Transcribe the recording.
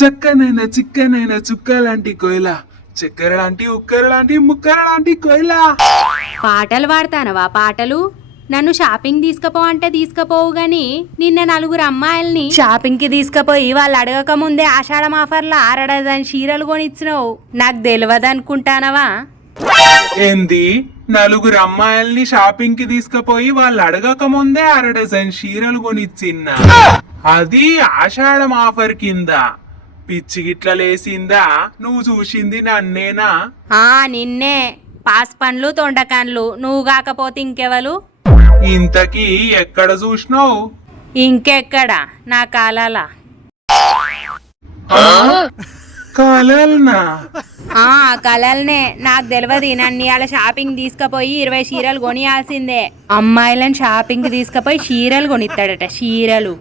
చక్కనైన చిక్కనైన చుక్క లాంటి కోయిల, చక్కెర లాంటి ఉక్కర లాంటి ముక్కర లాంటి కోయిల. పాటలు పాడతానవా పాటలు? నన్ను షాపింగ్ తీసుకుపో అంటే తీసుకుపోవు గాని నిన్న నలుగురు అమ్మాయిల్ని షాపింగ్ కి తీసుకుపోయి వాళ్ళు అడగక ముందే ఆషాఢం ఆఫర్ల 6 డజన్ చీరలు కొనిచ్చినావు. నాకు తెలియదు అనుకుంటానవా? ఏంది? నలుగురు అమ్మాయిల్ని షాపింగ్ కి తీసుకుపోయి వాళ్ళు అడగక ముందే 6 డజన్ చీరలు కొనిచ్చిన్నా? అది ఆషాఢం ఆఫర్ కింద. పిచ్చి గిట్ల లేసిందా? నువ్వు చూసింది నన్నేనా? నిన్నే. పాస్ పండ్లు తొండకాన్లు నువ్వు కాకపోతే ఇంకెవరు? ఇంతకీ ఎక్కడ చూసినావు? ఇంకెక్కడ, నా కాలాల. కలల్నా? కలల్నే. నాకు తెలియదు. నన్ను ఇవాళ షాపింగ్ తీసుకుపోయి 20 చీరలు కొనియాల్సిందే. అమ్మాయిలను షాపింగ్ తీసుకుపోయి చీరలు కొనిస్తాడట, చీరలు.